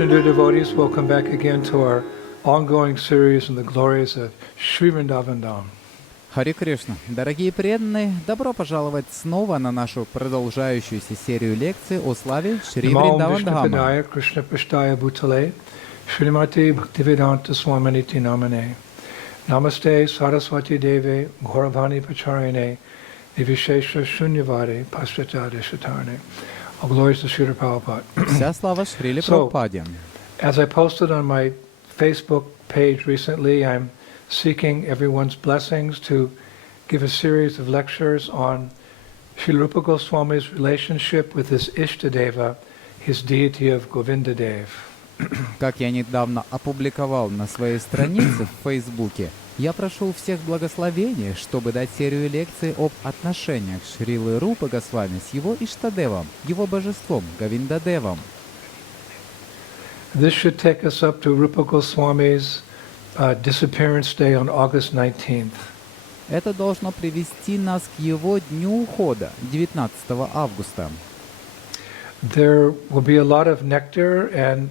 Krishna dear devotees, welcome back again to our ongoing series in the glories of Sri Vrindavan Dhama. Харе Кришна. Дорогие преданные, добро пожаловать снова на нашу продолжающуюся серию лекций о славе Шри Вриндаван Dhama. Krishna Prasthaya Bhutale, Srimati Bhaktivedanta Swaminiti Namane, Namaste Saraswati Deve, Gauravani Pacharine, Nivishesha Shunyavade, Paschatade Shatarne. All glories to Srila Prabhupada. Вся слава Шриле Прабхупаде. As I posted on my Facebook page recently, I'm seeking everyone's blessings to give a series of lectures on Srila Rupa Goswami's relationship with his istha-deva, his deity of Govinda-dev. Как я недавно опубликовал на своей странице в Фейсбуке, я прошу всех благословений, чтобы дать серию лекций об отношениях Шрилы Рупы Госвами с его Иштадевом, его божеством, Говинда-девом. This should take us up to Rupa Goswami's disappearance day on August 19th. Это должно привести нас к его дню ухода, 19 августа. There will be a lot of nectar, and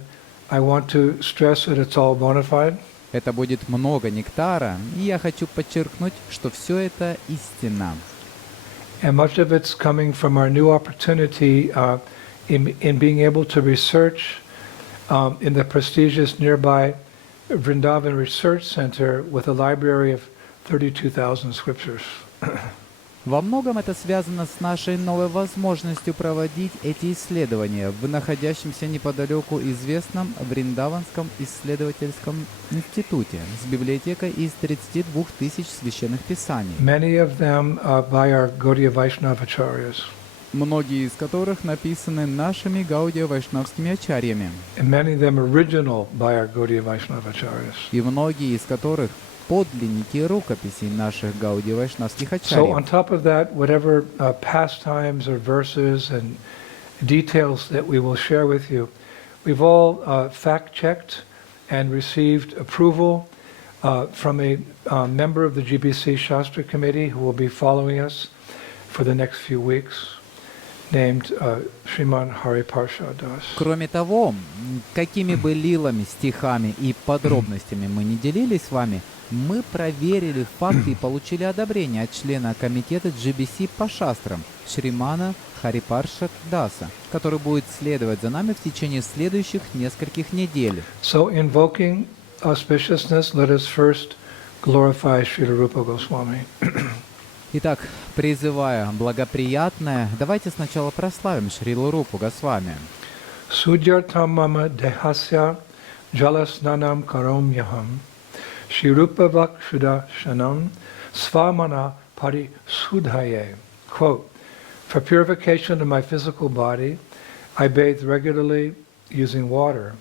I want to stress that it's all bona fide. Это будет много нектара, и я хочу подчеркнуть, что все это истина. And much of it's coming from our new opportunity in being able to research in the prestigious nearby Vrindavan Research Center with a library of 32,000 scriptures. Во многом это связано с нашей новой возможностью проводить эти исследования в находящемся неподалеку известном Вриндаванском исследовательском институте с библиотекой из 32 тысяч священных писаний. Many of them by our Gaudiya Vaishnava acharyas. Многие из которых написаны нашими гаудия-вайшнавскими ачарьями. And many of them original by our Gaudiya Vaishnava acharyas. И многие из которых подлинники рукописей наших гаудия-вайшнавских So ачарьев. on top of that, whatever pastimes or verses and details that we will share with you, we've all fact-checked and received approval from a member of the GBC Shastra Committee who will be following us for the next few weeks, named Sriman Hari Parsha Das. Кроме того, какими бы лилами, стихами и подробностями мы не делились с вами, мы проверили факты и получили одобрение от члена комитета GBC по шастрам Шримана Харипарша Даса, который будет следовать за нами в течение следующих нескольких недель. So invoking auspiciousness, let us first glorify Srila Rupa Goswami. Итак, призывая благоприятное, давайте сначала прославим Шрилу Рупу Госвами. Sudyartam mama dehasya jalasnanam karom yaham Shri Rupa Vakshuda Shanam Svamana Pari Sudhaye. Quote, for purification of my physical body, I bathe regularly using water.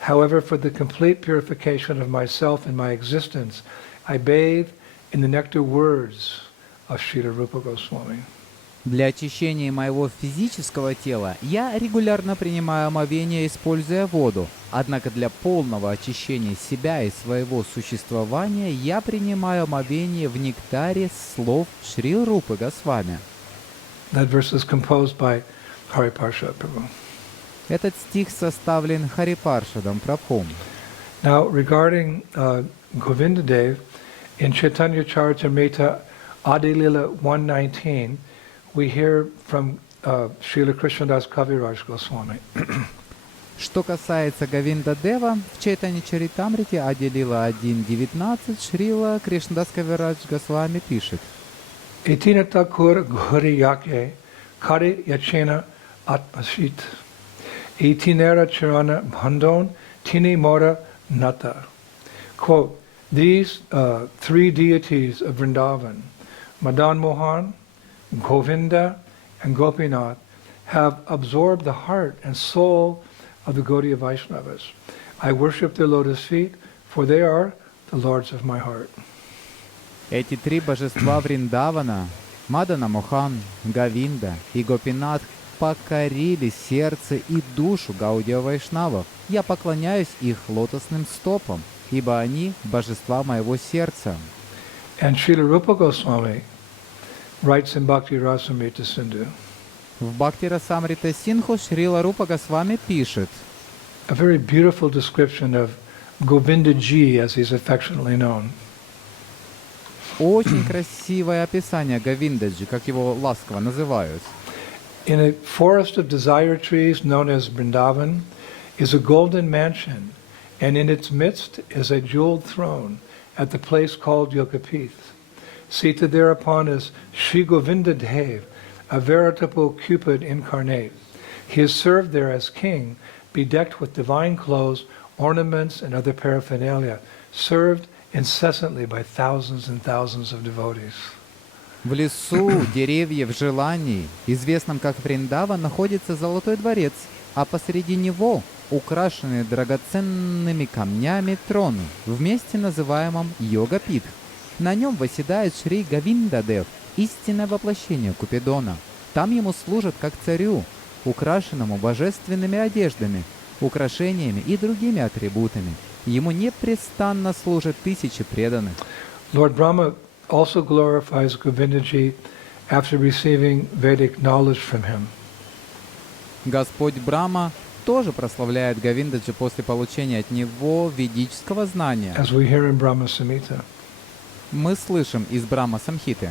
However, for the complete purification of myself and my existence, I bathe in the nectar words of Srila Rupa Goswami. Для очищения моего физического тела я регулярно принимаю омовение, используя воду. Однако для полного очищения себя и своего существования я принимаю омовение в нектаре слов Шри Рупы Госвами. That verse is composed by Hari Parsha Prabhu. Этот стих составлен Харипаршадом Прабху. Now, regarding Govinda-dev, in Chaitanya Charitamrita Adi-lila 119, we hear from Srila Krishnadas Kaviraj Goswami. Что касается Говинда-дева, в Чайтанья Чаритамрите Ади-лила 1.19 Шрила Кришнадас Кавирадж Госвами пишет: Etina takur ghari yake kari yachena atmasit. Etinera charana bhandon tini mora nata. Quote, these three deities of Vrindavan, Madan Mohan, Govinda, and Gopinath, have absorbed the heart and soul of the Gaudiya Vaishnavas. I worship their lotus feet, for they are the lords of my heart. Эти три божества Вриндавана, Мадана Мохан, Говинда и Гопинат, покорили сердце и душу Гаудия Вайшнавов. Я поклоняюсь их лотосным стопам, ибо они божества моего сердца. And Srila Rupa Goswami writes in Bhakti Rasamrita Sindhu. В Бхакти Расамрита Синху Шрила Рупа Госвами пишет: a very beautiful description of Govindaji, as he's affectionately known. Очень красивое описание Говиндаджи, как его ласково называют. In a forest of desire trees known as Vrindavan is a golden mansion, and in its midst is a jeweled throne at the place called Yogapith. Seated thereupon is Sri Govinda-dev, a veritable Cupid incarnate. He is served there as king, bedecked with divine clothes, ornaments, and other paraphernalia, served incessantly by thousands and thousands of devotees. В лесу деревьев желаний, известном как Вриндаван, находится золотой дворец, а посреди него украшенные драгоценными камнями троны, вместе называемом Йога-питх. На нем восседает Шри Говинда-дев, истинное воплощение Купидона. Там ему служат как царю, украшенному божественными одеждами, украшениями и другими атрибутами. Ему непрестанно служат тысячи преданных. Lord Brahma also glorifies Govindaji after receiving Vedic knowledge from him. Господь Брахма тоже прославляет Говиндаджи после получения от него ведического знания. As we hear in Brahma Samhita. Мы слышим из Брахма Самхиты.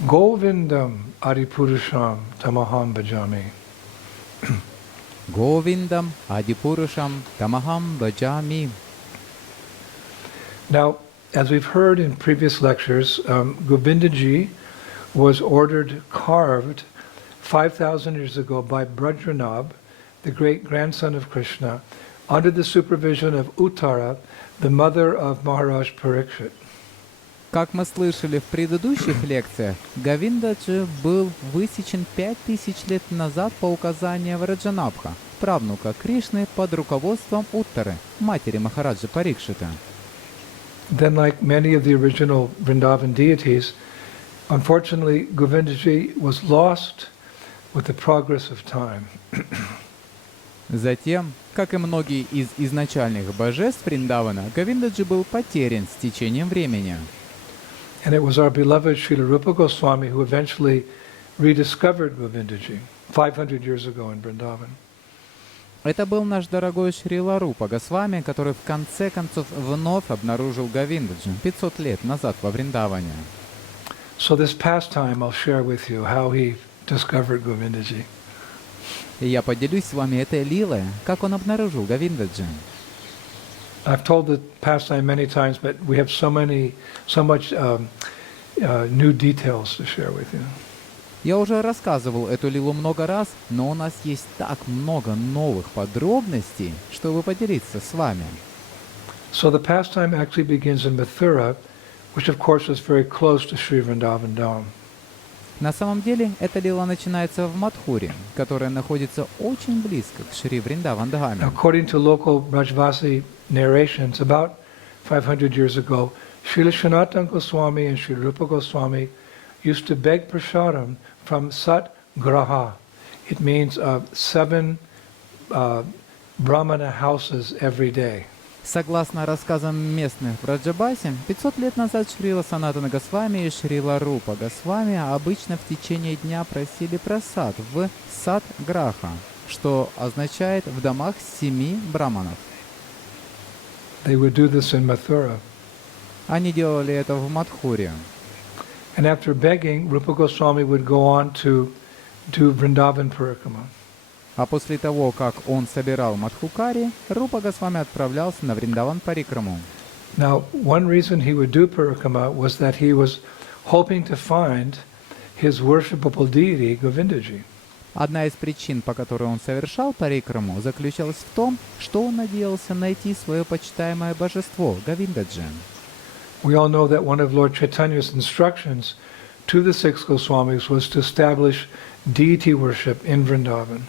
Govindam Adipurusham Tamaham Bhajami. Говиндам Адипурушам Тамахам Баджами. Now, as we've heard in previous lectures, Govindaji was ordered carved 5,000 years ago by Brajranab, the great grandson of Krishna, under the supervision of Uttara, the mother of Maharaj Parikshit. Как мы слышали в предыдущих лекциях, Говиндаджи был высечен 5000 лет назад по указанию Враджанабха, правнука Кришны, под руководством Уттары, матери Махараджа Парикшита. Then, like many of the original Vrindavan deities, unfortunately, Govindaji was lost with the progress of time. Затем, как и многие из изначальных божеств Вриндавана, Говиндаджи был потерян с течением времени. And it was our beloved Srila Rupa Goswami who eventually rediscovered Govindaji 500 years ago in Vrindavan. Это был наш дорогой Шрила Рупа Госвами, который в конце концов вновь обнаружил Говиндаджи 500 лет назад во Вриндаване. So this past time I'll share with you how he discovered Govindaji. И я поделюсь с вами этой лилой, как он обнаружил Говиндаджи. I've told the pastime many times, but we have so much new details to share with you. Я уже рассказывал эту лилу много раз, но у нас есть так много новых подробностей, чтобы поделиться с вами. So the pastime actually begins in Mathura, which of course is very close to Sri Vrindavan Dhama. На самом деле, эта лила начинается в Мадхуре, которая находится очень близко к Шри Вриндаван Dhame. According to local Brajvasi narrations, about 500 years ago, Srila Sanatana Goswami and Srila Rupa Goswami used to beg prasadam from Sat Graha. It means 7 Brahmana houses every day. Согласно рассказам местных в Раджабасе, 500 лет назад Шрила Санатана Госвами и Шрила Рупа Госвами обычно в течение дня просили прасад в Сат-Граха, что означает «в домах 7 браманов». They would do this in Mathura. Они делали это в Мадхуре. And after begging, Rupa Goswami would go on to do Vrindavan Parikrama. А после того, как он собирал Мадхукари, Рупа Госвами отправлялся на Вриндаван Парикраму. Now, one reason he would do Parikrama was that he was hoping to find his worshipable deity, Govindaji. Одна из причин, по которой он совершал парикраму, заключалась в том, что он надеялся найти свое почитаемое божество, Говиндаджи. We all know that one of Lord Chaitanya's instructions to the 6 Goswamis was to establish deity worship in Vrindavan.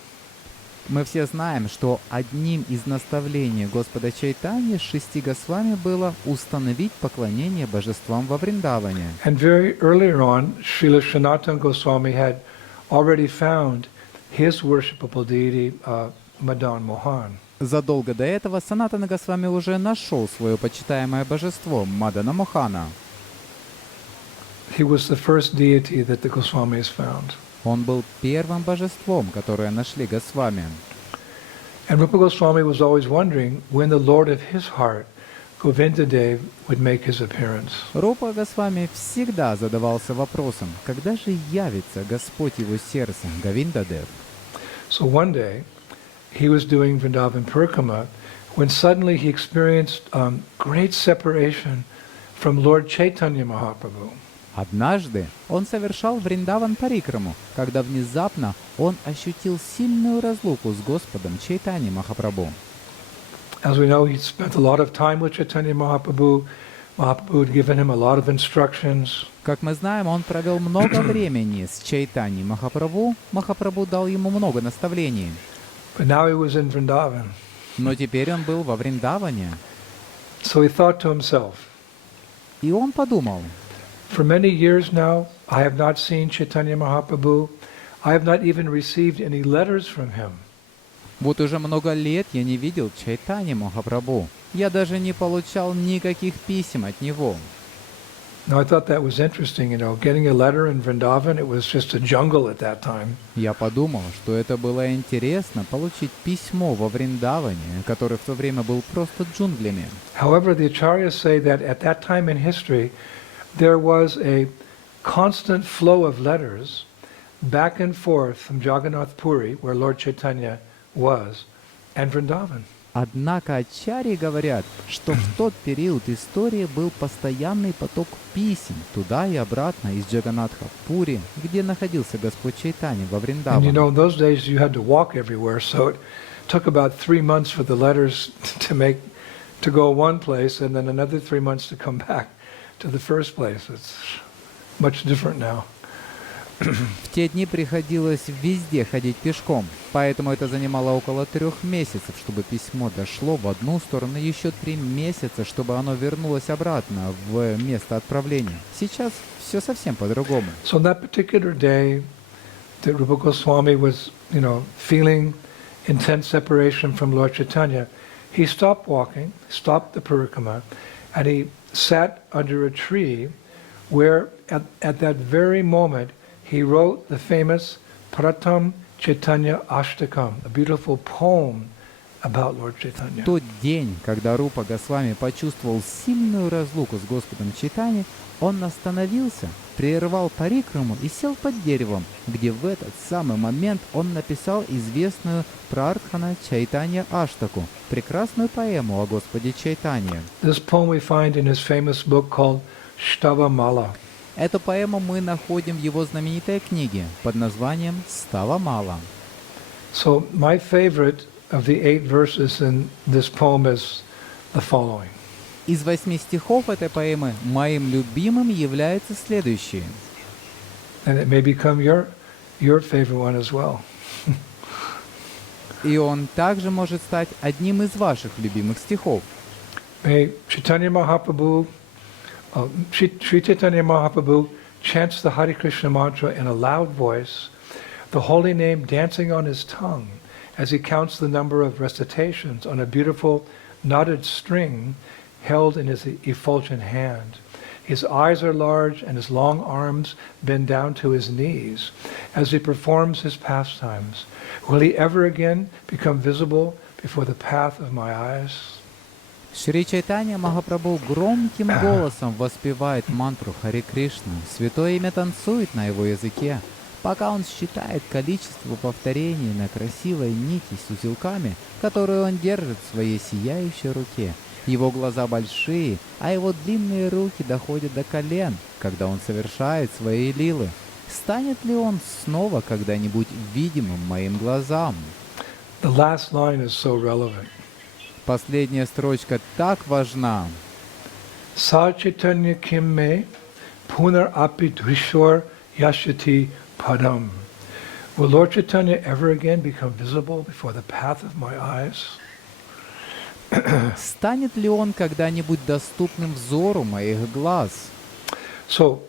Мы все знаем, что одним из наставлений Господа Чайтаньи 6 Госвами было установить поклонение божествам во Вриндаване. And very earlier on, Srila Sanatana Goswami had already found his worshipable deity, Madan Mohan. Задолго до этого Санатана Госвами уже нашел свое почитаемое божество Мадана Мохана. He was the first deity that the Goswamis found. Он был первым божеством, которое нашли Госвами. And Rupa Goswami was always wondering when the Lord of his heart, Govinda-dev, would make his appearance. Рупа Госвами всегда задавался вопросом, когда же явится Господь его сердца, Говинда-dev. So one day, he was doing Vrindavan Parikrama when suddenly he experienced great separation from Lord Chaitanya Mahaprabhu. Однажды он совершал Вриндаван Парикраму, когда внезапно он ощутил сильную разлуку с Господом Чайтаньей Махапрабху. As we know, he spent a lot of time with Chaitanya Mahaprabhu. Mahaprabhu had given him a lot of instructions. Как мы знаем, он провел много времени с Чайтаньей Махапрабху. Махапрабху дал ему много наставлений. But now he was in Vrindavan. Но теперь он был во Вриндаване. So he thought to himself, И он подумал, for many years now, I have not seen Chaitanya Mahaprabhu. I have not even received any letters from him. вот уже много лет я не видел Чайтаньи Махапрабху. Я даже не получал никаких писем от него. Now I thought that was interesting, getting a letter in Vrindavan, it was just a jungle at that time. Я подумал, что это было интересно, получить письмо во Вриндаване, который в то время был просто джунглями. However, the acharyas say that at that time in history, there was a constant flow of letters back and forth from Jagannath Puri, where Lord Chaitanya was, and Vrindavan. Однако ачарьи говорят, что в тот период истории был постоянный поток писем туда и обратно из Джаганатха Пури, где находился Господь Чайтанья во And Вриндаване. in those days you had to walk everywhere, so it took about 3 months for the letters to go one place, and then another 3 months to come back to the first place. It's much different now. В те дни приходилось везде ходить пешком, поэтому это занимало около 3 месяцев, чтобы письмо дошло в одну сторону, еще 3 месяца, чтобы оно вернулось обратно в место отправления. Сейчас все совсем по-другому. So on that particular day that Rupa Goswami was, feeling intense separation from Lord Chaitanya, he stopped walking, stopped the parikrama, and he sat under a tree where at that very moment he wrote the famous Pratam Chaitanya Ashtakam, a beautiful poem about Lord Chaitanya. В тот день, когда Рупа Госвами почувствовал сильную разлуку с Господом Чайтаньей, он остановился, прервал парикраму и сел под деревом, где в этот самый момент он написал известную Прартхана Чайтанья Аштаку, прекрасную поэму о Господе Чайтанье. This poem we find in his famous book called Shtava Mala. Эту поэму мы находим в его знаменитой книге под названием «Става мало». So my favorite of the 8 verses in this poem is the following. Из 8 стихов этой поэмы моим любимым является следующий. And it may become your favorite one as well. И он также может стать одним из ваших любимых стихов. May Chaitanya Mahaprabhu, Sri Chaitanya Mahaprabhu chants the Hare Krishna mantra in a loud voice, the holy name dancing on his tongue as he counts the number of recitations on a beautiful knotted string held in his effulgent hand. His eyes are large and his long arms bend down to his knees as he performs his pastimes. Will he ever again become visible before the path of my eyes? Шри Чайтанья Махапрабху громким голосом воспевает мантру Харе Кришна. Святое имя танцует на его языке, пока он считает количество повторений на красивой нити с узелками, которую он держит в своей сияющей руке. Его глаза большие, а его длинные руки доходят до колен, когда он совершает свои лилы. Станет ли он снова когда-нибудь видимым моим глазам? The last line is so relevant. Последняя строчка так важна. Sa Chaitanya Kim Me Punar Api Drishwar Yashati Padam. Will Lord Chaitanya ever again become visible before the path of my eyes? Станет ли он когда-нибудь доступным взору моих глаз? So,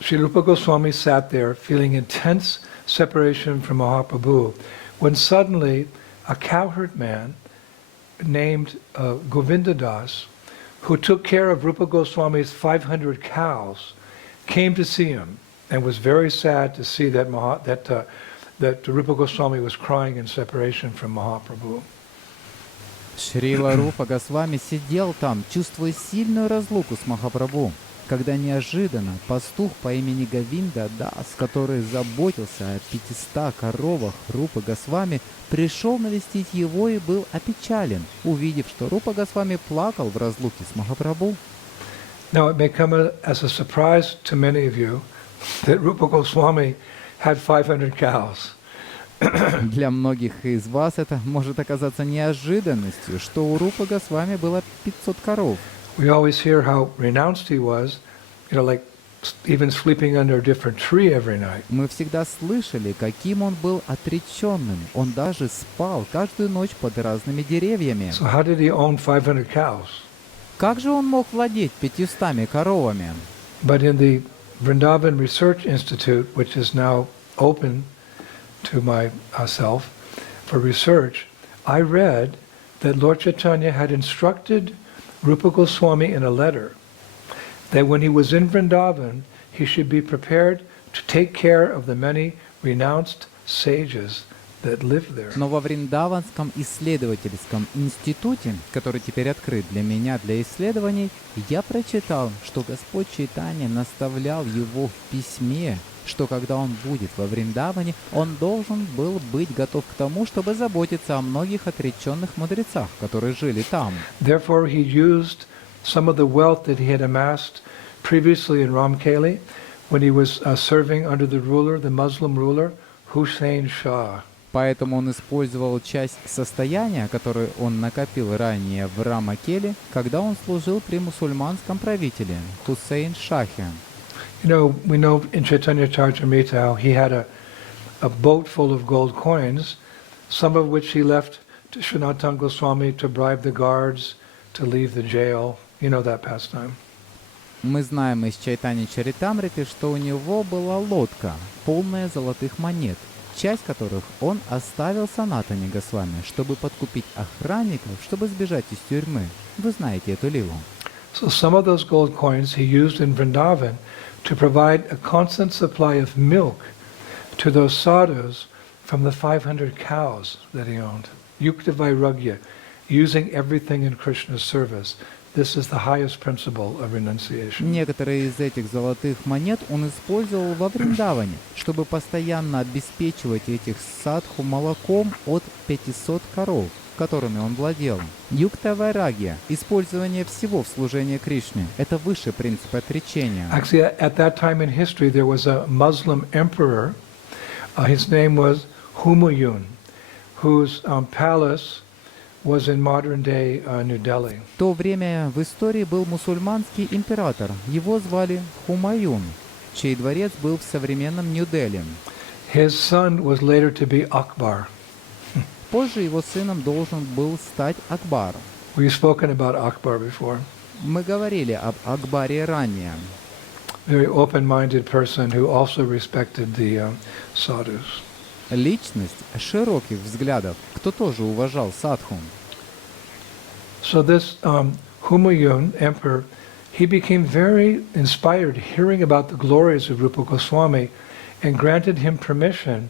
Sri Rupa Goswami sat there feeling intense separation from Mahaprabhu when suddenly a cowherd man named Govinda-das, who took care of Rupa Goswami's 500 cows, came to see him and was very sad to see that Rupa Goswami was crying in separation from Mahaprabhu. Шрила Рупа Госвами сидел там, чувствуя сильную разлуку с Махапрабху, когда неожиданно пастух по имени Говинда-дев, который заботился о 500 коровах Рупы Госвами, пришел навестить его и был опечален, увидев, что Рупа Госвами плакал в разлуке с Махапрабху. Now it may come as a surprise to many of you that Rupa Goswami had 500 cows. Для многих из вас это может оказаться неожиданностью, что у Рупы Госвами было 500 коров. We always hear how renounced he was, like even sleeping under a different tree every night. Мы всегда слышали, каким он был отреченным. Он даже спал каждую ночь под разными деревьями. So how did he own 500 cows? Как же он мог владеть 500 коровами? But in the Vrindavan Research Institute, which is now open to myself for research, I read that Lord Chaitanya had instructed Rupa Goswami in a letter that when he was in Vrindavan, he should be prepared to take care of the many renounced sages that lived there. Но во Вриндаванском исследовательском институте, который теперь открыт для меня для исследований, я прочитал, что Господь Чайтанья наставлял его в письме, что когда он будет во Вриндаване, он должен был быть готов к тому, чтобы заботиться о многих отреченных мудрецах, которые жили там. Therefore, he used some of the wealth that he had amassed previously in Ramkeli when he was serving under the Muslim ruler, Hussein Shah. Поэтому он использовал часть состояния, которое он накопил ранее в Рамакеле, когда он служил при мусульманском правителе Хусейн Шахе. We know in Chaitanya Charitamrita how he had a boat full of gold coins, some of which he left to Sanatana Goswami to bribe the guards to leave the jail. You know that pastime. Мы знаем из Чайтани Чаритамриты, что у него была лодка, полная золотых монет, часть которых он оставил Санатане Госвами, чтобы подкупить охранников, чтобы сбежать из тюрьмы. Вы знаете эту лилу. So some of those gold coins he used in Vrindavan to provide a constant supply of milk to those sadhus from the 500 cows that he owned. Yukta Vairagya, using everything in Krishna's service. This is the highest principle of renunciation. Некоторые из этих золотых монет он использовал во Вриндаване, чтобы постоянно обеспечивать этих садху молоком от 500 коров, которыми он владел. Юкта вайрагья, использование всего в служении Кришне, это высший принцип отречения. Actually, at that time in history, there was a Muslim emperor. His name was Humayun, whose palace was in modern-day New Delhi. В то время в истории был мусульманский император. Его звали Хумаюн, чей дворец был в современном Нью-Дели. His son was later to be Akbar. Позже его сыном должен был стать Акбар. We've spoken about Akbar before. Мы говорили об Акбаре ранее. Very open-minded person who also respected the sadhus. Личность широких взглядов, кто тоже уважал садху. So this Humayun emperor, he became very inspired hearing about the glories of Rupa Goswami and granted him permission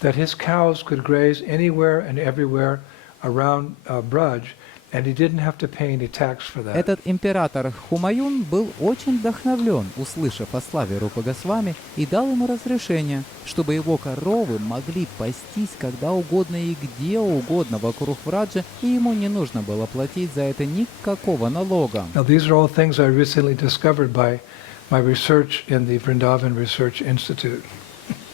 that his cows could graze anywhere and everywhere around Braj, and he didn't have to pay any tax for that. Этот император Хумаюн был очень вдохновлен, услышав о славе Рупы Госвами, и дал ему разрешение, чтобы его коровы могли пастись когда угодно и где угодно вокруг Враджа, и ему не нужно было платить за это никакого налога. Now these are all things I recently discovered by my research in the Vrindavan Research Institute.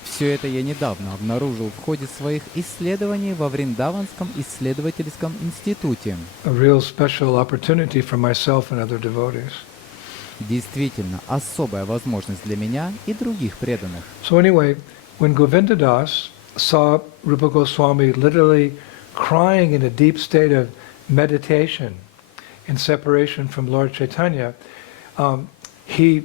Все это я недавно обнаружил в ходе своих исследований во Вриндаванском исследовательском институте. A real special opportunity for myself and other devotees. Действительно, особая возможность для меня и других преданных. So anyway, when Govinda-das saw Rupa Goswami literally crying in a deep state of meditation in separation from Lord Chaitanya, he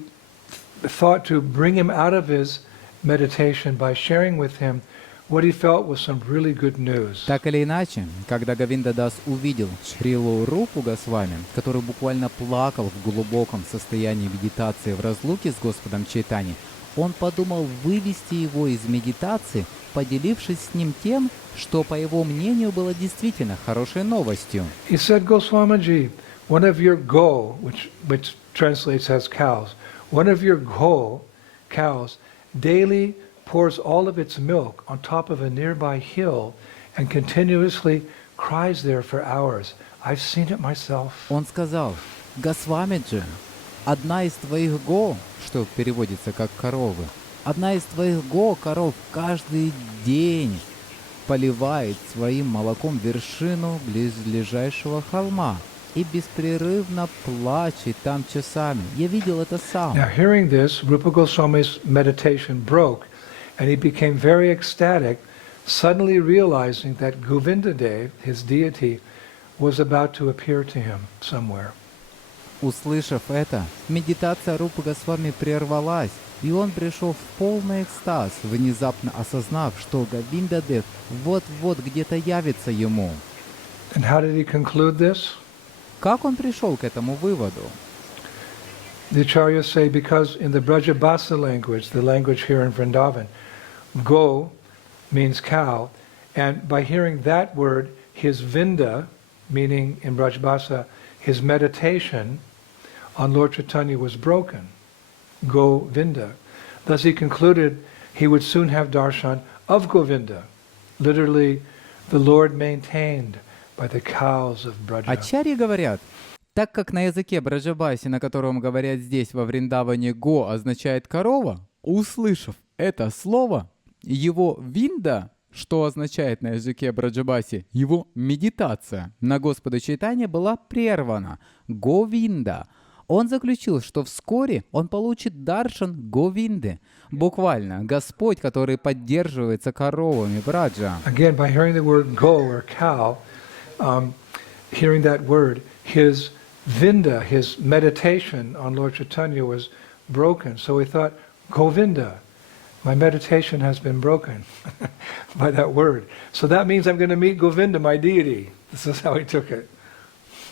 thought to bring him out of his meditation by sharing with him what he felt was some really good news. Так или иначе, когда Говинда-дас увидел Шрилу Рупу Госвами, который буквально плакал в глубоком состоянии медитации в разлуке с Господом Чайтаньей, Он подумал вывести его из медитации, поделившись с ним тем, что, по его мнению, было действительно хорошей новостью. He said, Goswamiji, one of your go, which translates as cows, one of your go cows daily pours all of its milk on top of a nearby hill and continuously cries there for hours. I've seen it myself. Он сказал: Госвамиджи, одна из твоих го, что переводится как коровы, одна из твоих го коров каждый день поливает своим молоком вершину близлежащего холма и беспрерывно плачет там часами. Я видел это сам. Now, hearing this, Rupa Goswami's meditation broke, and he became very ecstatic, suddenly realizing that Govinda-dev, his deity, was about to appear to him somewhere. Услышав это, медитация Рупы Госвами прервалась, и он пришел в полный экстаз, внезапно осознав, что Говинда-дев вот-вот где-то явится ему. And how did he conclude this? Как он пришел к этому выводу? The acharyas say because in the Brajabasa language, the language here in Vrindavan, go means cow, and by hearing that word, his vinda, meaning in Brajabasa, his meditation on Lord Chaitanya was broken. Govinda. Thus he concluded he would soon have darshan of Govinda, literally the Lord maintained by the cows of Braja. Ачарьи говорят, так как на языке Браджабаси, на котором говорят здесь во Вриндаване «го» означает «корова», услышав это слово, его винда, что означает на языке Браджабаси, его медитация на Господа Чайтанья была прервана. Говинда. Он заключил, что вскоре он получит даршан Говинды, буквально Господь, который поддерживается коровами Браджа. Again, by hearing the word go or cow, hearing that word, his vinda, his meditation on Lord Chaitanya was broken. So he thought, Govinda, my meditation has been broken by that word. So that means I'm going to meet Govinda, my deity. This is how he took it.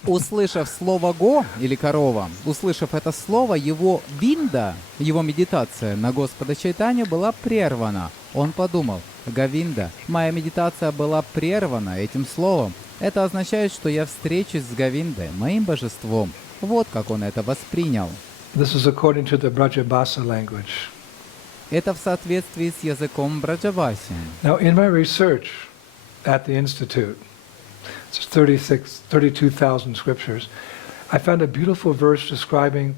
Услышав слово «го» или «корова», услышав это слово, его винда, его медитация на Господа Чайтанью была прервана. Он подумал: Говинда, моя медитация была прервана этим словом. Это означает, что я встречусь с Говиндой, моим божеством. Вот как он это воспринял. This is according to the Brajabasa language. Это в соответствии с языком Браджабаси. Now, in my research at the Institute, it's 32,000 scriptures, I found a beautiful verse describing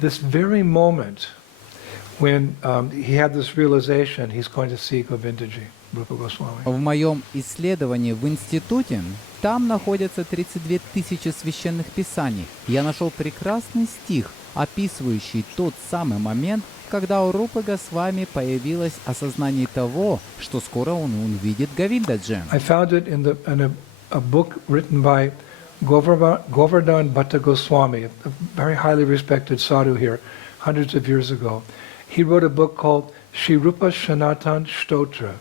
this very moment when he had this realization he's going to see Govindaji, Rupa Goswami. В моем исследовании в институте там находятся 32 тысячи священных писаний. Я нашел прекрасный стих, описывающий тот самый момент, когда у Рупы Госвами появилось осознание того, что скоро он увидит Говиндаджи. I found it in a book written by Govardhan Bhatta Goswami, a very highly respected sadhu here, hundreds of years ago. He wrote a book called Sri Rupa Sanatan Stotra,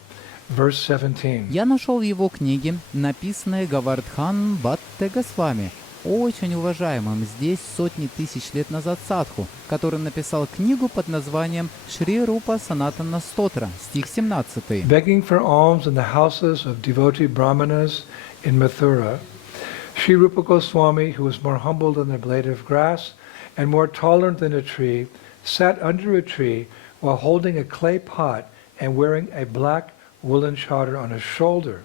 verse 17. Я нашел его книги, написанные Говардхан Бхатте Госвами, очень уважаемым здесь сотни тысяч лет назад садху, который написал книгу под названием Шри Рупа Санатана Стотра, стих 17. Begging for alms in the houses of devotee brahmanas in Mathura, Sri Rupa Goswami, who was more humble than a blade of grass and more tolerant than a tree, sat under a tree while holding a clay pot and wearing a black woolen chadar on his shoulder.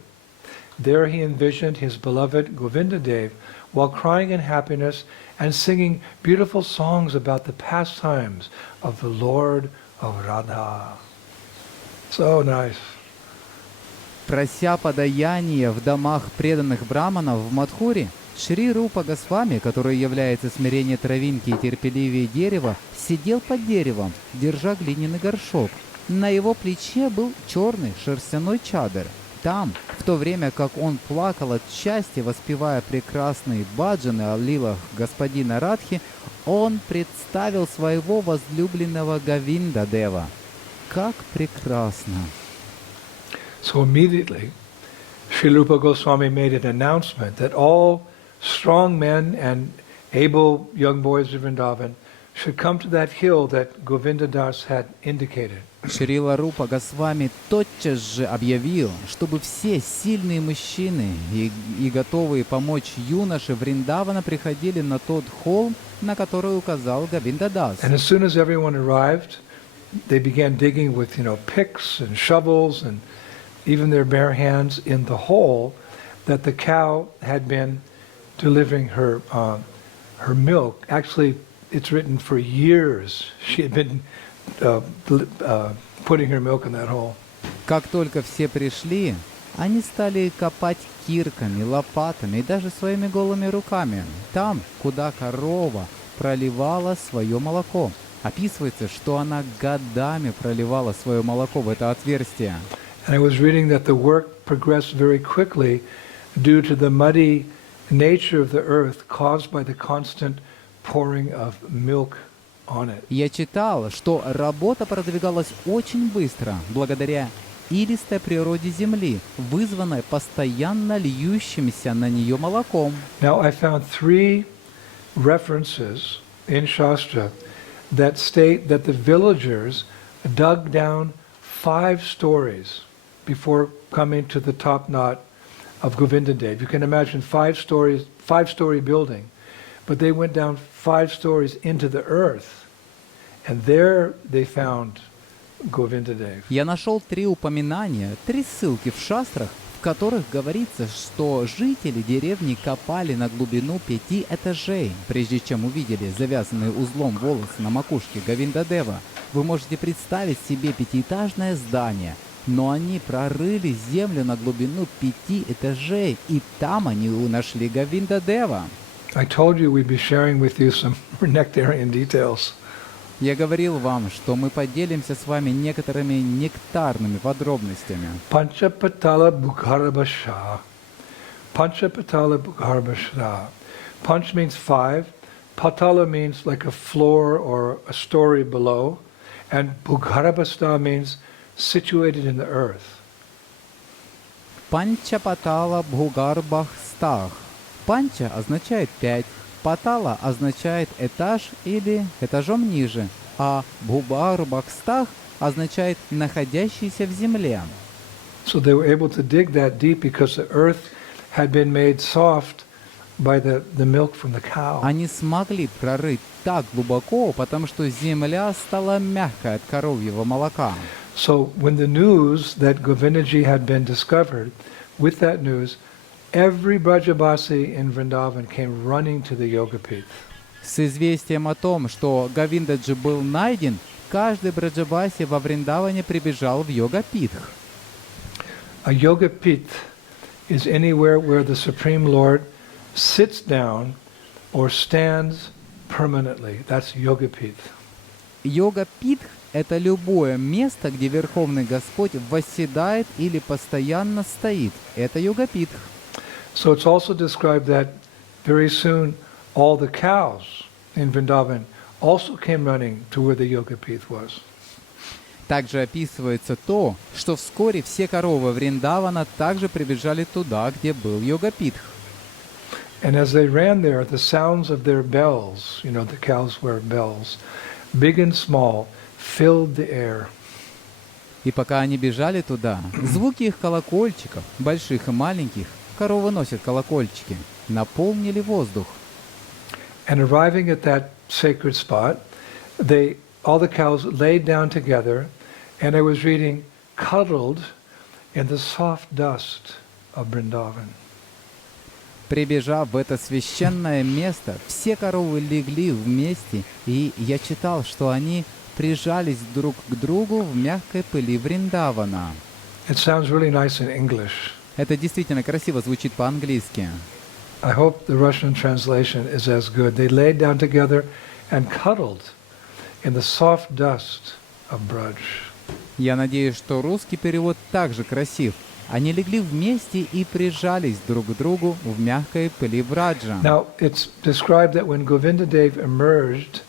There he envisioned his beloved Govinda-dev while crying in happiness and singing beautiful songs about the pastimes of the Lord of Radha. So nice. Прося подаяние в домах преданных браманов в Мадхуре, Шри Рупа Госвами, который является смирение травинки и терпеливее дерева, сидел под деревом, держа глиняный горшок. На его плече был черный шерстяной чадр. Там, в то время как он плакал от счастья, воспевая прекрасные баджаны о лилах господина Радхи, он представил своего возлюбленного Говинда-дева. Как прекрасно! So immediately, Srila Rupa Goswami made an announcement that all strong men and able young boys of Vrindavan should come to that hill that Govinda-das had indicated. Шрила Рупа Госвами тотчас же объявил, чтобы все сильные мужчины и готовые помочь юноше Вриндавана приходили на тот холм, на который указал Говинда-дас. And as soon as everyone arrived, they began digging with, picks and shovels and even their bare hands in the hole that the cow had been delivering her milk. Actually, it's written for years she had been putting her milk in that hole. Как только все пришли, они стали копать кирками, лопатами и даже своими голыми руками. Там, куда корова проливала свое молоко. Описывается, что она годами проливала свое молоко в это отверстие. And I was reading that the work progressed very quickly due to the muddy nature of the earth caused by the constant pouring of milk on it. Я читал, что работа продвигалась очень быстро, благодаря илистой природе земли, вызванной постоянно льющимся на нее молоком. Now I found 3 references in Shastra that state that the villagers dug down 5 stories before coming to the top knot of Govinda-dev. You can imagine 5-story building, but they went down 5 stories into the earth, and there they found Govinda-dev. Я нашел 3 упоминания, 3 ссылки в шастрах, в которых говорится, что жители деревни копали на глубину 5 этажей, прежде чем увидели завязанные узлом волосы на макушке Говинда-дева. Вы можете представить себе 5-этажное здание, но они прорыли землю на глубину 5 этажей, и там они нашли Говинда-дева. I told you we'd be sharing with you some nectarian details. Я говорил вам, что мы поделимся с вами некоторыми нектарными подробностями. Panchapatala Bhugarbhasha. Panchapatala Bhugarbhasha. Panch means 5. Patala means like a floor or a story below. And Bhugarbhasta means situated in the earth. Панча-патала Бхугарбах-стах. Панча означает 5. Патала означает этаж или этажом ниже, а Бхугарбах-стах означает находящийся в земле. So they were able to dig that deep because the earth had been made soft by the milk from the cow. Они смогли прорыть так глубоко, потому что земля стала мягкой от коровьего молока. So when the news that Govindaji had been discovered, with that news, every Brajabasi in Vrindavan came running to the Yogapith. С известием о том, что Говиндаджи был найден, каждый браджабаси во Вриндаване прибежал в Йога-питх. A Yogapith is anywhere where the Supreme Lord sits down or stands permanently. That's Yogapith. Йога-питх — это любое место, где Верховный Господь восседает или постоянно стоит. Это Йога-питх. So it's also described that very soon all the cows in Vrindavan also came running to where the Yogapith was. Также описывается то, что вскоре все коровы Вриндавана также прибежали туда, где был Йога-питх. And as they ran there, the sounds of their bells, the cows wear bells, big and small, filled the air. И пока они бежали туда, звуки их колокольчиков, больших и маленьких, коровы носят колокольчики, наполнили воздух. And arriving at that sacred spot, all the cows laid down together, and I was reading, cuddled in the soft dust of Vrindavan. Прибежав в это священное место, все коровы легли вместе, и я читал, что они прижались друг к другу в мягкой пыли Вриндавана. It sounds really nice in English. Это действительно красиво звучит по-английски. I hope the Russian translation is as good. They laid down together and cuddled in the soft dust of Braj. Я надеюсь, что русский перевод также красив. Они легли вместе и прижались друг к другу в мягкой пыли Браджа. Now, it's described that when Govinda-dev emerged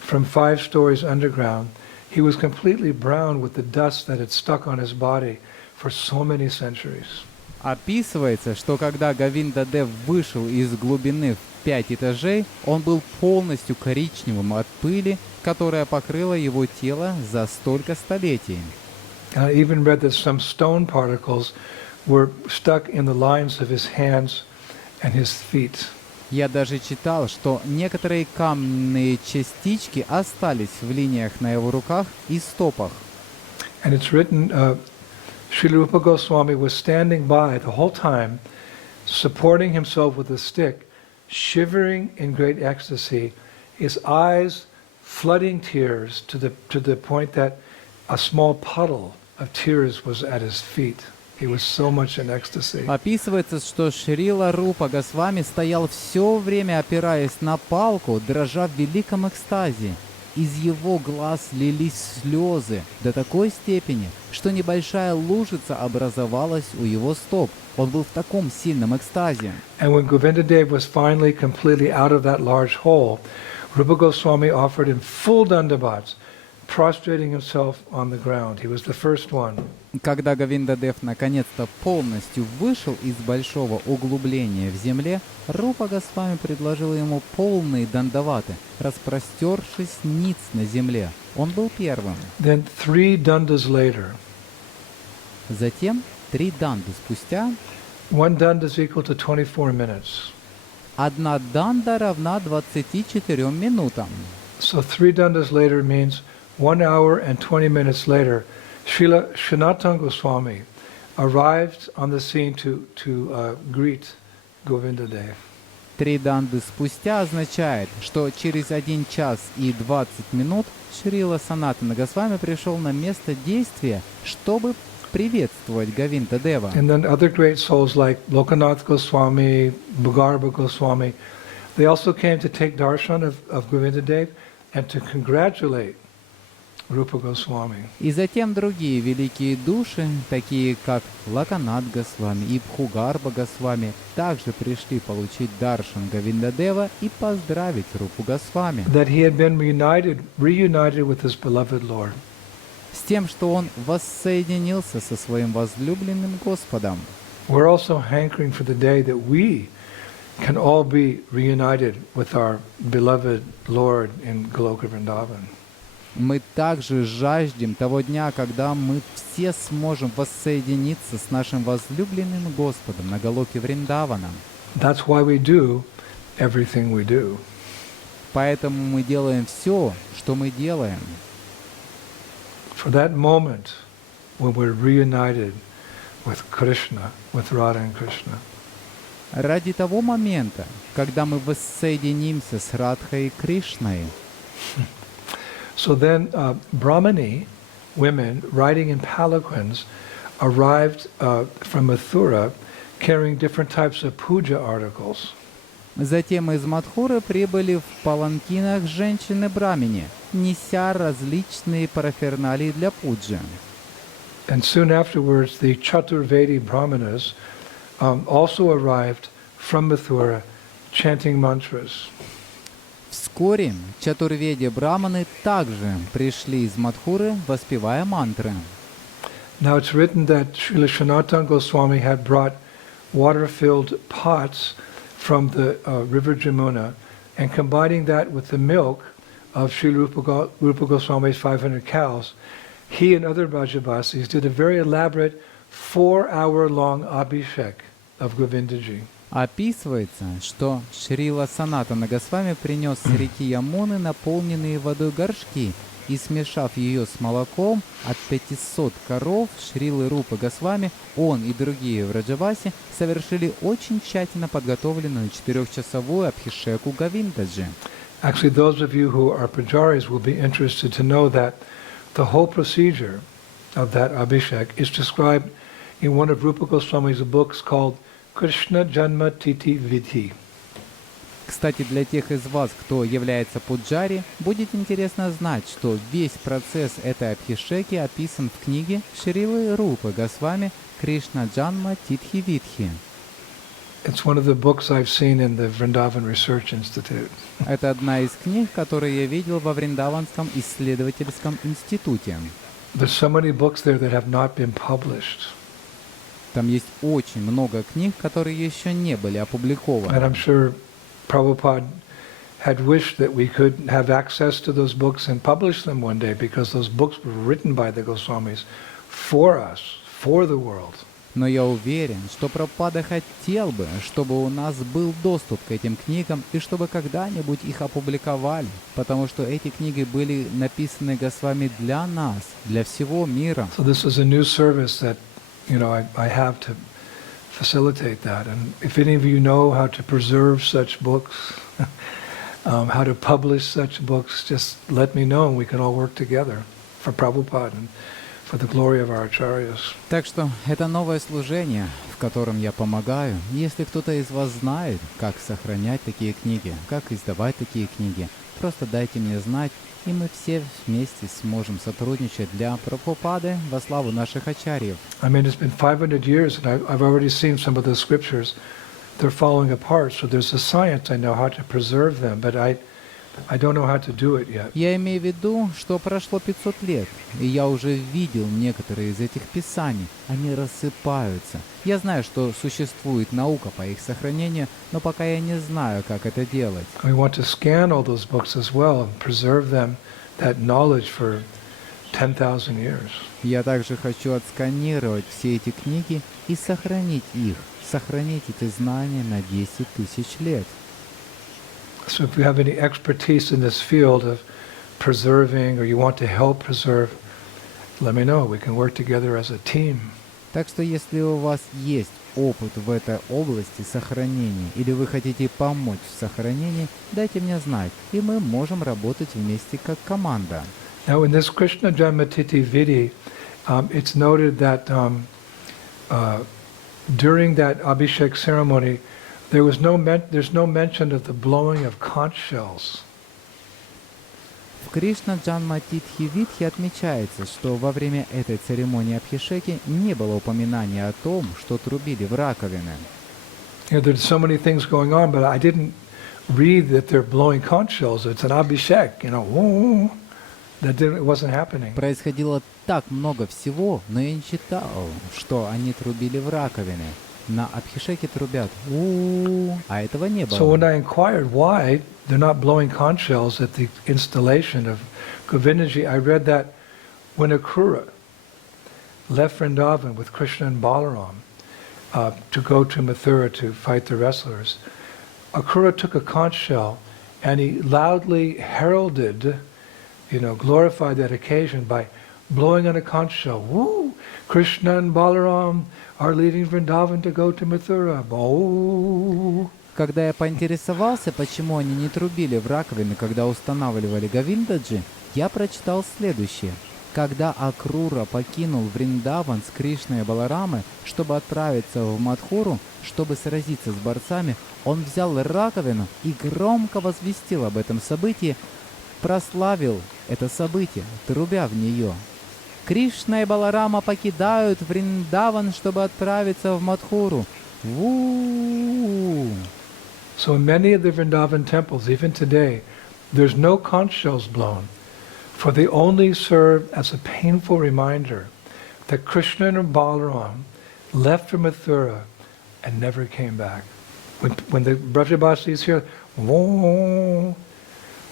from 5 stories underground, he was completely brown with the dust that had stuck on his body for so many centuries. Описывается, что когда Говинда-дев вышел из глубины в 5 этажей, он был полностью коричневым от пыли, которая покрыла его тело за столько столетий. I even read that some stone particles were stuck in the lines of his hands and his feet. Я даже читал, что некоторые каменные частички остались в линиях на его руках и стопах. And it's written, Srila Rupa Goswami was standing by the whole time, supporting himself with a stick, shivering in great ecstasy, his eyes flooding tears to the point that a small puddle of tears was at his feet. He was so much in ecstasy. Описывается, что Шрила Рупа Госвами стоял все время, опираясь на палку, дрожа в великом экстазе. Из его глаз лились слезы до такой степени, что небольшая лужица образовалась у его стоп. Он был в таком сильном экстазе. And when Govinda-dev was finally completely out of that large hole, Rupa Goswami offered him full dandavats, prostrating himself on the ground. He was the first one. Когда Говинда-дев наконец-то полностью вышел из большого углубления в земле, Рупа Госвами предложил ему полные дандаваты, распростершись ниц на земле. Он был первым. Then 3 dandas later, Затем 3 данды спустя, 1 danda is equal to 24 minutes. одна данда равна 24 минутам. So 3 dandas later means 1 hour and 20 minutes later, Srila Sanatana Goswami arrived on the scene to greet Govinda-dev. 3 данды спустя означает, что через 1 час и 20 минут Шрила Санатана Госвами пришел на место действия, чтобы приветствовать Говинда-дева. And then other great souls like Lokanath Goswami, Bhugarba Goswami, they also came to take darshan of Govinda-dev and to congratulate Rupa Goswami. И затем другие великие души, такие как Локанат Госвами и Бхугарба Госвами, также пришли получить даршан Говинда-дева и поздравить Рупу Госвами. That he had been reunited with his beloved Lord. С тем, что он воссоединился со своим возлюбленным Господом. We're also hankering for the day that we can all be reunited with our beloved Lord in Goloka Vrindavan. Мы также жаждем того дня, когда мы все сможем воссоединиться с нашим возлюбленным Господом на Галоке Вриндавана. That's why we do everything we do. Поэтому мы делаем все, что мы делаем. For that moment when we're reunited with Krishna, with Radha and Krishna. Ради того момента, когда мы воссоединимся с Радхой и Кришной. So then Brahmani women riding in palanquins arrived from Mathura carrying different types of puja articles. Затем из Мадхуры прибыли в паланкинах женщины-брамини, неся различные параферналии для пуджи. And soon afterwards the Chaturvedi Brahmanas also arrived from Mathura chanting mantras. Вскоре чатурведи браманы также пришли из Мадхуры, воспевая мантры. Now it's written that Srila Sanatana Goswami had brought water-filled pots from the river Jamuna, and combining that with the milk of Sri Rupa Goswami's 500 cows, he and other Brajavasis did a very elaborate 4-hour-long abhishek of Govindaji. Описывается, что Шрила Санатана Госвами принес с реки Ямуны наполненные водой горшки и, смешав ее с молоком от 500 коров Шрилы Рупы Госвами, он и другие враджаваси совершили очень тщательно подготовленную 4-часовую абхишеку Говиндаджи. Actually, those of you who are pujaris will be interested to know that the whole procedure of that abhishek is described in one of Rupa Goswami's books called Krishna Janma Titi Vidhi. Кстати, для тех из вас, кто является пуджари, будет интересно знать, что весь процесс этой абхишеки описан в книге Шрилы Рупы Госвами «Кришна Джанма Титхи Видхи». It's one of the books I've seen in the Vrindavan Research Institute. Это одна из книг, которые я видел во Вриндаванском исследовательском институте. There's so many books there that have not been published. Там есть очень много книг, которые еще не были And опубликованы. I'm sure Prabhupada had wished that we could have access to those books and publish them one day, because those books were written by the Goswamis for us, for the world. Но я уверен, что Прабхупада хотел бы, чтобы у нас был доступ к этим книгам и чтобы когда-нибудь их опубликовали, потому что эти книги были написаны Госвами для нас, для всего мира. So this is a new service that, I have to facilitate that. And if any of you know how to preserve such books, how to publish such books, just let me know and we can all work together for Prabhupada and for the glory of our acharyas. Так что это новое служение, в котором я помогаю. Если кто-то из вас знает, как сохранять такие книги, как издавать такие книги, просто дайте мне знать, и мы все вместе сможем сотрудничать для Прабхупады во славу наших ачарьев. I mean, it's been 500 years and I've already seen some of the scriptures. They're falling apart, so there's a science I know how to preserve them, but I don't know how to do it yet. Я имею в виду, что прошло 500 лет, и я уже видел некоторые из этих писаний. Они рассыпаются. Я знаю, что существует наука по их сохранению, но пока я не знаю, как это делать. We want to scan all those books as well and preserve them, that knowledge for 10,000 years. Я также хочу отсканировать все эти книги и сохранить их. Сохранить эти знания на 10 тысяч лет. So if you have any expertise in this field of preserving, or you want to help preserve, let me know. We can work together as a team. Так что если у вас есть опыт в этой области сохранения, или вы хотите помочь в сохранении, дайте мне знать, и мы можем работать вместе как команда. Now in this Krishna Janmatiti Vidi, it's noted that during that Abhishek ceremony, there's no mention of the blowing of conch shells. В Кришна Джанма Титхи Видхи отмечается, что во время этой церемонии Абхишеки не было упоминания о том, что трубили в раковины. There's so many things going on, but I didn't read that they're blowing conch shells. It's an Abhishek, it wasn't happening. Происходило так много всего, но я не читал, что они трубили в раковины. На Абхишеке трубят у-у-у, а этого не было. So when I inquired why they're not blowing conch shells at the installation of Govindaji, I read that when Akrura left Vrindavan with Krishna and Balaram to go to Mathura to fight the wrestlers, Akrura took a conch shell and he loudly heralded, glorified that occasion by blowing on a conch shell. Woo! Krishna and Balaram are leaving Vrindavan to go to Mathura. Oh. Когда я поинтересовался, почему они не трубили в раковины, когда устанавливали Говиндаджи, я прочитал следующее. Когда Акрура покинул Вриндаван с Кришной и Баларамой, чтобы отправиться в Мадхуру, чтобы сразиться с борцами, он взял раковину и громко возвестил об этом событии, прославил это событие, трубя в нее. Кришна и Баларама покидают Вриндаван, чтобы отправиться в Мадхуру. Ву! So in many of the Vrindavan temples, even today, there's no conch shells blown, for they only serve as a painful reminder that Krishna and Balaram left for Mathura and never came back. When the Brajabasis hear,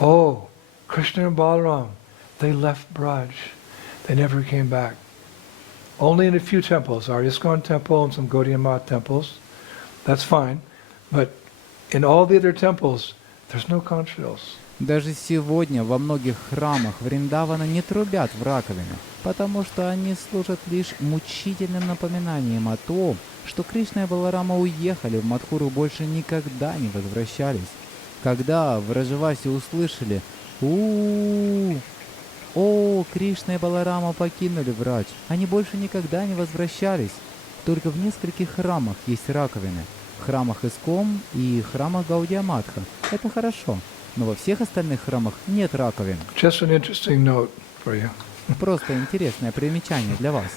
oh, Krishna and Balaram, they left Braj. They never came back. Only in a few temples, our ISKCON temple and some Gaudiya Math temples, that's fine. But in all the other temples, there's no conch shells. Даже сегодня во многих храмах Вриндавана не трубят в раковины, потому что они служат лишь мучительным напоминанием о том, что Кришна и Баларама уехали в Мадхуру, больше никогда не возвращались. Когда в Раджавасе услышали «О, Кришна и Баларама покинули Врадж, они больше никогда не возвращались». Только в нескольких храмах есть раковины. В храмах Искон и храмах Гаудия Матха. Это хорошо. Но во всех остальных храмах нет раковин. Just an interesting note for you. Просто интересное примечание для вас.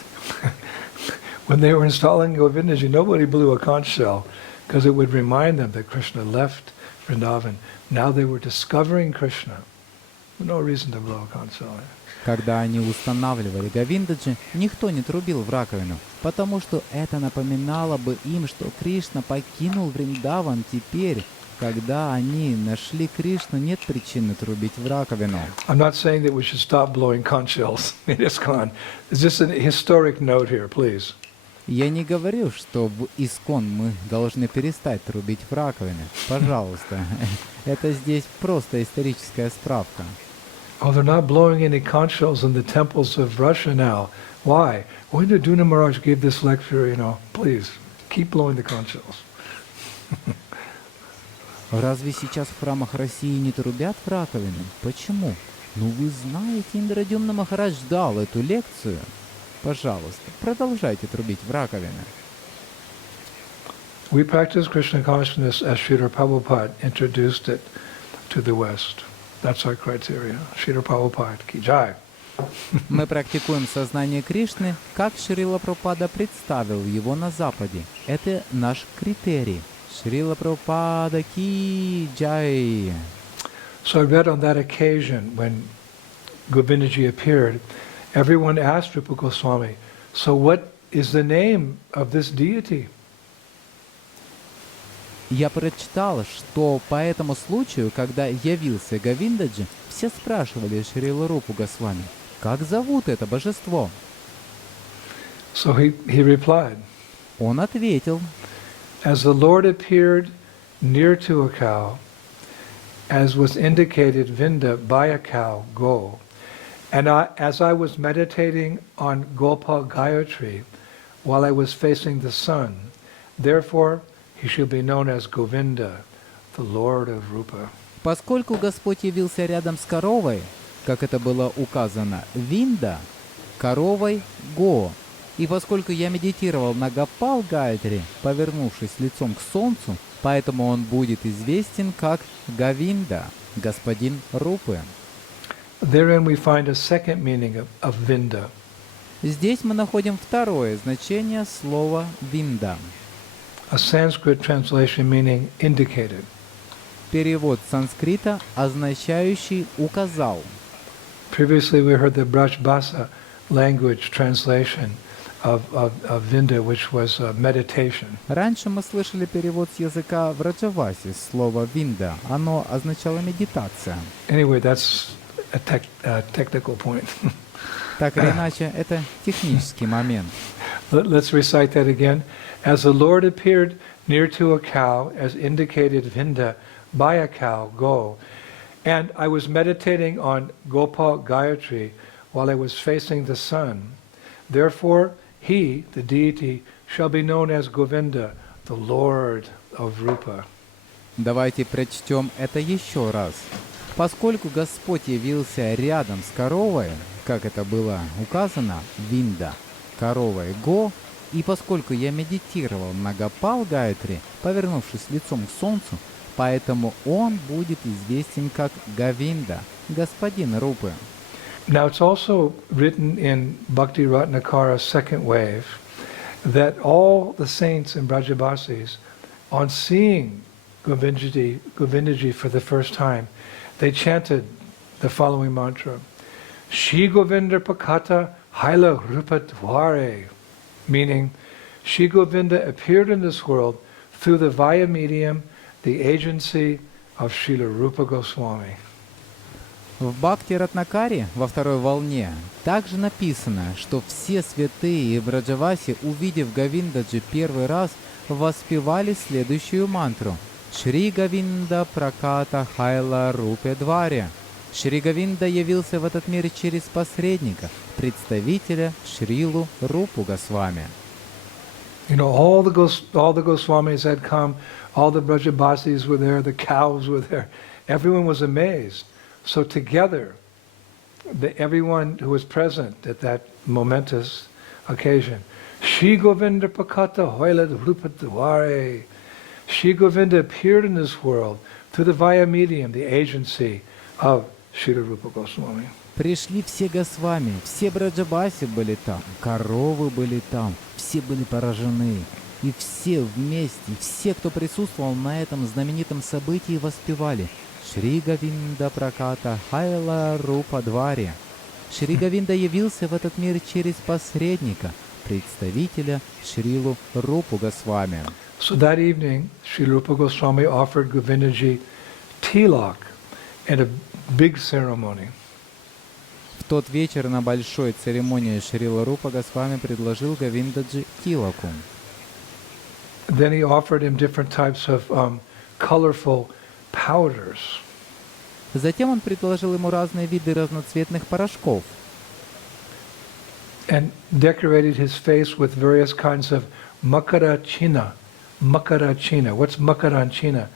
When they were installing Govindaji, nobody blew a conch shell because it would remind them that Krishna left Vrindavan. Now they were discovering Krishna. No reason to blow a conch shell. Когда они устанавливали Говиндаджи, никто не трубил в раковину, потому что это напоминало бы им, что Кришна покинул Вриндаван теперь, когда они нашли Кришну, нет причины трубить в раковину. I'm not saying that we should stop blowing conch shells in ISKCON. It's just a historic note here, please. Я не говорю, что в Искон мы должны перестать трубить в раковины. Пожалуйста. Это здесь просто историческая справка. Oh, they're not blowing any conch shells in the temples of Russia now. Why? Well, Indradyumna Maharaj gave this lecture, please, keep blowing the conch shells. Разве сейчас в храмах России не трубят в раковины? Почему? Ну вы знаете, Индрадьюмна Махарадж дал эту лекцию. Пожалуйста, продолжайте трубить в раковины. We practice Krishna consciousness as Srila Prabhupada introduced it to the West. That's our criteria. Srila Prabhupada ki jai. Мы практикуем сознание Кришны, как Шрила Прабхупада представил его на Западе. Это наш критерий. Шрила Прабхупада ки джай. So I read on that occasion when Govindaji appeared, everyone asked Rupa Goswami, so what is the name of this deity? Я прочитал, что по этому случаю, когда явился Говиндаджи, все спрашивали Шрилу Рупу Госвами, как зовут это божество? So he replied, Он ответил, as the Lord appeared near to a cow, as was indicated Vinda by a cow, go. And as I was meditating on Gopal Gayatri while I was facing the sun, therefore he shall be known as Govinda, the Lord of Rupa. поскольку Господь явился рядом с коровой, как это было указано, Винда, коровой Го. И поскольку я медитировал на Гопал Гайатри, повернувшись лицом к солнцу, поэтому он будет известен как Говинда, господин Рупы. Therein we find a second meaning of Vinda. Здесь мы находим второе значение слова «винда». A Sanskrit translation meaning indicated. Перевод с санскрита, означающий «указал». Previously we heard the Brajbasa language translation of Vinda, which was meditation. Раньше мы слышали перевод с языка враджаваси слова «винда». Оно означало «медитация». Anyway, that's a technical point. Так или иначе, это технический момент. Let's recite that again. As the Lord appeared near to a cow, as indicated Vinda by a cow, go. And I was meditating on Gopal Gayatri while I was facing the sun. Therefore, he, the deity, shall be known as Govinda, the Lord of Rupa. Давайте прочтем это еще раз. Поскольку Господь явился рядом с коровой, как это было указано, Винда, коровой Го, и поскольку я медитировал на Гопал Гайатри, повернувшись лицом к солнцу, поэтому он будет известен как Говинда, господин Рупы. Now it's also written in Bhakti Ratnakara's second wave that all the saints and Brajabasis, on seeing Govindaji for the first time, they chanted the following mantra, Shri Govinda Pakata Haila Rupa Dware, meaning Shri Govinda appeared in this world through the via medium, the agency of Srila Rupa Goswami. В Бхакти Ратнакаре во второй волне также написано, что все святые и Браджаваси, увидев Говиндаджи первый раз, воспевали следующую мантру «Шри Говинда Праката Хайла Рупе Дваре». Шри Говинда явился в этот мир через посредника, представителя Шрилу Рупу Госвами. You know, all the Goswamis had come, all the Brajabasis were there, the cows were there. Everyone was amazed. So together, everyone who was present at that momentous occasion, Shri Govinda Pakata Hoila Rupa Dware. Shri Govinda appeared in this world through the via medium, the agency of Srila Rupa Goswami. Пришли все Госвами, все Браджабаси были там, коровы были там, все были поражены. И все вместе, все, кто присутствовал на этом знаменитом событии, воспевали Шри Говинда Праката Хайла Рупа Дваре. Шри Говинда явился в этот мир через посредника, представителя Шрилу Рупу Госвами. So that evening, Sri Rupa Goswami offered Govindaji tilak in a big ceremony. В тот вечер на большой церемонии Шрила Рупа Госвами предложил Говиндаджи тилаку. Then he offered him different types of colorful powders. Затем он предложил ему разные виды разноцветных порошков And decorated his face with various kinds of makarachina. Makarachina. What's makarachina?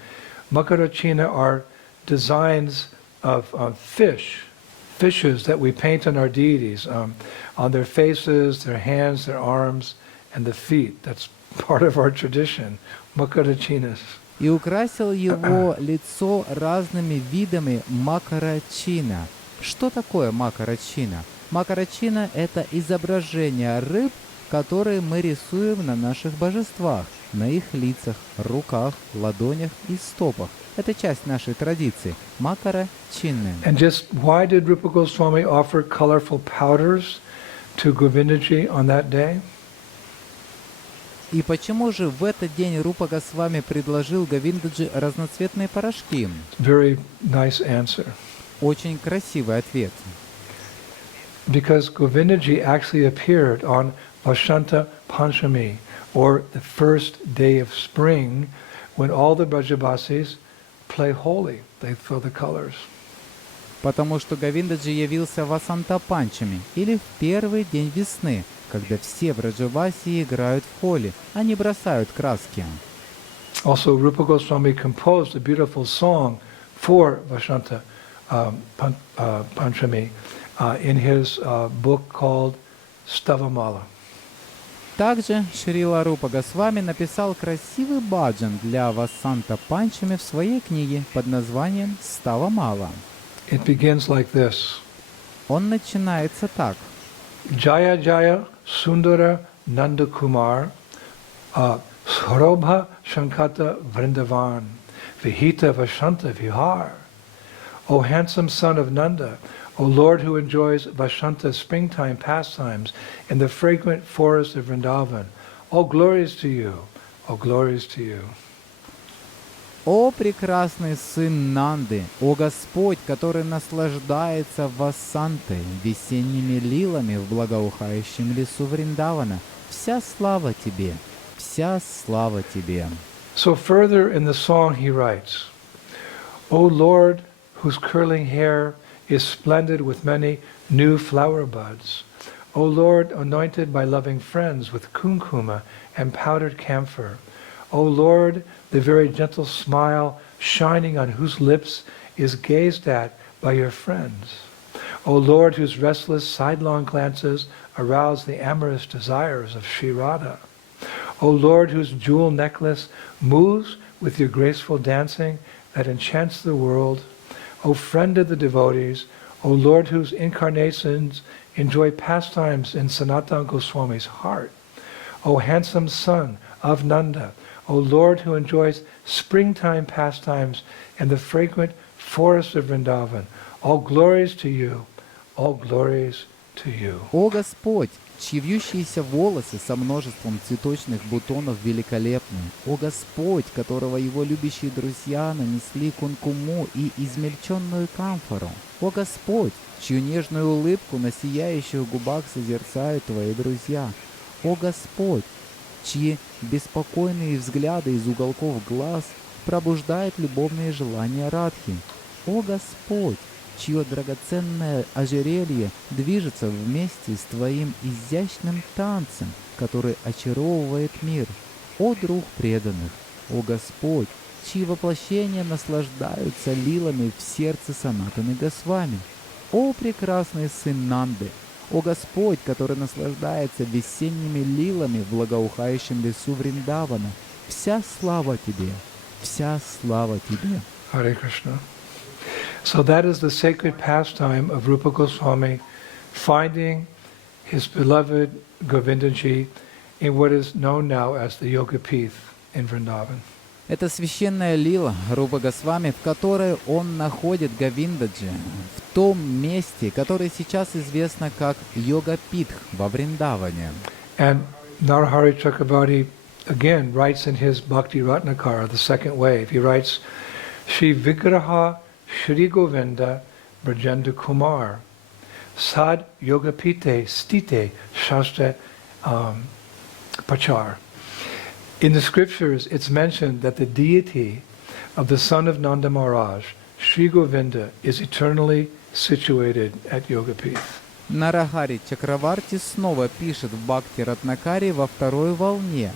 Makarachina are designs of fishes that we paint on our deities, on their faces, their hands, their arms, and the feet. That's part of our tradition, makarachinas. и украсил его лицо разными видами макарачина. Что такое макарачина? Макарачина — это изображение рыб, которые мы рисуем на наших божествах, на их лицах, руках, ладонях и стопах. Это часть нашей традиции. Макарачины. And just why did Rupa Goswami offer colorful powders to Govindaji on that day? И почему же в этот день Рупа Госвами предложил Говиндаджи разноцветные порошки? Very nice answer. Очень красивый ответ. Because Govindaji actually appeared on Vasanta Panchami, or the first day of spring, when all the Brajabasis play holy. They throw the colors. Потому что Говиндаджи явился в Васанта-панчами, или в первый день весны, когда все Браджаваси играют в холи, они бросают краски. Also, Rupa Goswami composed a beautiful song for Vasanta Panchami in his book called Stavamala. Также Шрила Рупа Госвами написал красивый баджан для Васанта-панчами в своей книге под названием «Ставамала». It begins like this. Он начинается так. Jaya Jaya Sundara Nanda Kumar Sarobha Shankata Vrindavan Vihita Vashanta Vihar. O handsome son of Nanda, O Lord who enjoys Vashanta's springtime pastimes in the fragrant forest of Vrindavan, all glories to you, all glories to you. «О прекрасный сын Нанды, о Господь, который наслаждается Васантой, весенними лилами в благоухающем лесу Вриндавана, вся слава тебе, вся слава тебе». So further in the song he writes, O Lord, whose curling hair is splendid with many new flower buds, O Lord, anointed by loving friends with kumkuma and powdered camphor, O Lord, the very gentle smile shining on whose lips is gazed at by your friends. O Lord, whose restless sidelong glances arouse the amorous desires of Sri Radha. O Lord, whose jewel necklace moves with your graceful dancing that enchants the world. O friend of the devotees, O Lord, whose incarnations enjoy pastimes in Sanatana Goswami's heart. O handsome son of Nanda, O Lord, who enjoys springtime pastimes in the fragrant forest of Vrindavan, all glories to you, all glories to you. «О Господь, чьи вьющиеся волосы со множеством цветочных бутонов великолепны! О Господь, которого его любящие друзья нанесли кункуму и измельченную камфору! О Господь, чью нежную улыбку на сияющих губах созерцают твои друзья! О Господь, чьи беспокойные взгляды из уголков глаз пробуждают любовные желания Радхи! О Господь, чье драгоценное ожерелье движется вместе с твоим изящным танцем, который очаровывает мир. О друг преданных! О Господь, чьи воплощения наслаждаются лилами в сердце Санатаны Госвами! О прекрасный сын Нанды! О Господь, который наслаждается весенними лилами в благоухающем лесу Вриндавана! Вся слава тебе! Вся слава тебе! Hare Krishna. So that is the sacred pastime of Rupa Goswami, finding his beloved Govindaji in what is known now as the Yoga Pith in Vrindavan. Это священная лила Рупа Госвами, в которой он находит Говиндаджи, в том месте, которое сейчас известно как Йога-питх во Вриндаване. And Narahari Chakravarti again writes in his Bhakti Ratnakara, the second wave, he writes, Shri Vigraha Shri Govinda Brajendra Kumar Sad Yogapite Stite Shastra Pachar. In the scriptures, it's mentioned that the deity of the son of Nanda Maharaj, Shri Govinda, is eternally situated at Yogapith. Нарагари Чакраварти снова пишет в Бхакти Ратнакаре во второй волне.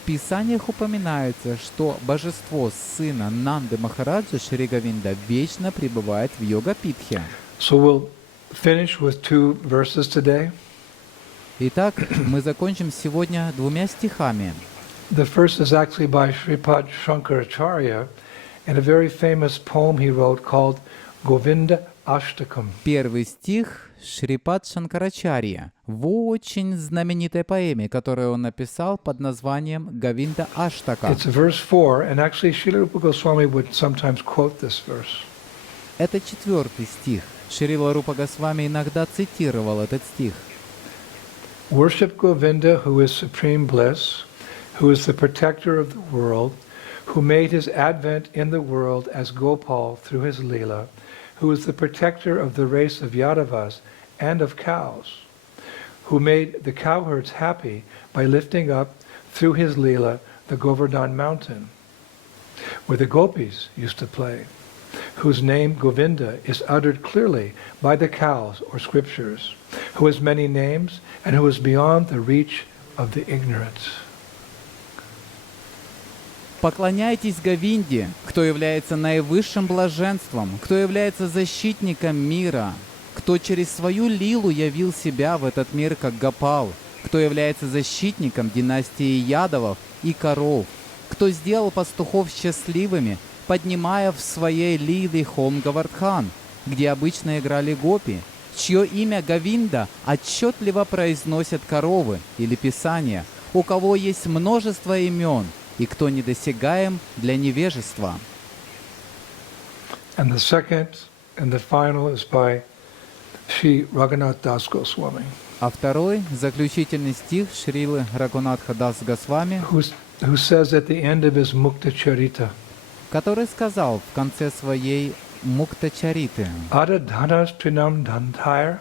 В Писаниях упоминается, что божество сына Нанды Махараджа Шри Говинда вечно пребывает в Йога-питхе. So we'll finish with 2 verses today. Итак, мы закончим сегодня 2 стихами. The first is actually by Sripad Shankaracharya in a very famous poem he wrote called Govinda-ashtakam. Первый стих Шрипад Шанкарачарья в очень знаменитой поэме, которую он написал под названием Говинда-аштака. It's verse 4, and actually Srila Rupa Goswami would sometimes quote this verse. Это 4 стих. Шрила Рупа Госвами иногда цитировал этот стих. Worship Govinda, who is supreme bliss, who is the protector of the world, who made his advent in the world as Gopal through his lila, who is the protector of the race of Yadavas and of cows, who made the cowherds happy by lifting up through his lila the Govardhan mountain, where the gopis used to play, whose name Govinda is uttered clearly by the cows or scriptures, who has many names and who is beyond the reach of the ignorant. Поклоняйтесь Говинде, кто является наивысшим блаженством, кто является защитником мира, кто через свою лилу явил себя в этот мир как Гопал, кто является защитником династии Ядовов и коров, кто сделал пастухов счастливыми, поднимая в своей лиле холм Говардхан, где обычно играли гопи, чье имя Говинда отчетливо произносят коровы или писания, у кого есть множество имен, и кто недосягаем для невежества. And the second and the final is by Sri Raghunath Das Goswami, А второй, заключительный стих Шрилы Рагунатха Дас Госвами, who says at the end of his Mukta Charita, который сказал в конце своей Мукта-чариты: Ada dhanas trinam dhantair,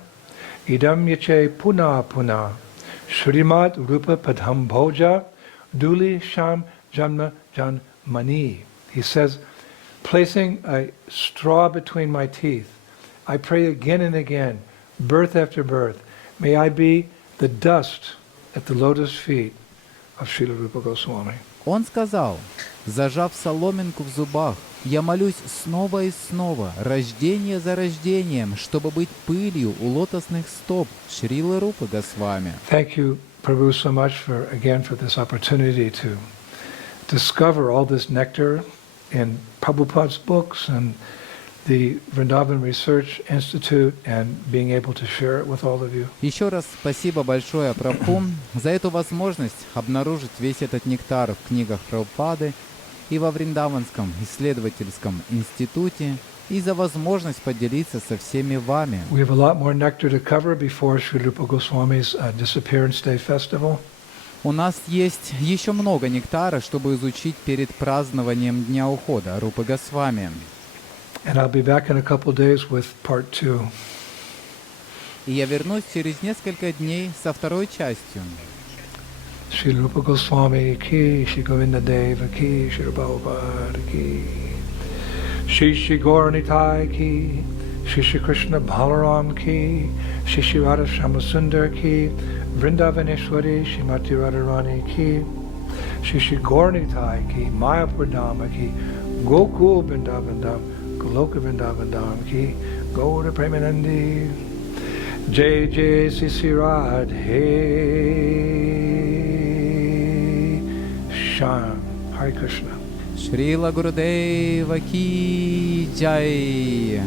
idam yache puna puna, Shrimad Rupa Padham Bhoja, Duli Sham Janma Jan Mani. He says, placing a straw between my teeth, I pray again and again, birth after birth, may I be the dust at the lotus feet of Srila Rupa Goswami. Он сказал: зажав соломинку в зубах, я молюсь снова и снова, рождение за рождением, чтобы быть пылью у лотосных стоп Шрилы Рупы Госвами. Thank you, Prabhu, so much for this opportunity to discover all this nectar in Prabhupada's books and the Vrindavan Research Institute and being able to share it with all of you. Еще раз спасибо большое Прабху за эту возможность обнаружить весь этот нектар в книгах Прабхупады и во Вриндаванском исследовательском институте, и за возможность поделиться со всеми вами. We have a lot more nectar to cover before Sri Rupa Goswami's Disappearance Day Festival. У нас есть еще много нектара, чтобы изучить перед празднованием Дня ухода Рупы Госвами. And I'll be back in a couple days with part 2. И я вернусь через несколько дней со второй частью. Sri Rupa Goswami ki, Sri Govinda-dev ki, Sri Prabhupada ki, Shri Gauranitai ki, Shri Krishna Balaram ki, Shri Radha Shamasundar ki, Vrindavaneshwari Shrimati Radharani ki, Shri Gauranitai ki, Mayapur Dhama ki, Gokul Vrindavan Dhama, Goloka Vrindavan Dhama ki, Gaura Premanandi, Jai Jai Sri Radhe Shyam. Hare Krishna. Шрила Гурудева ки джай.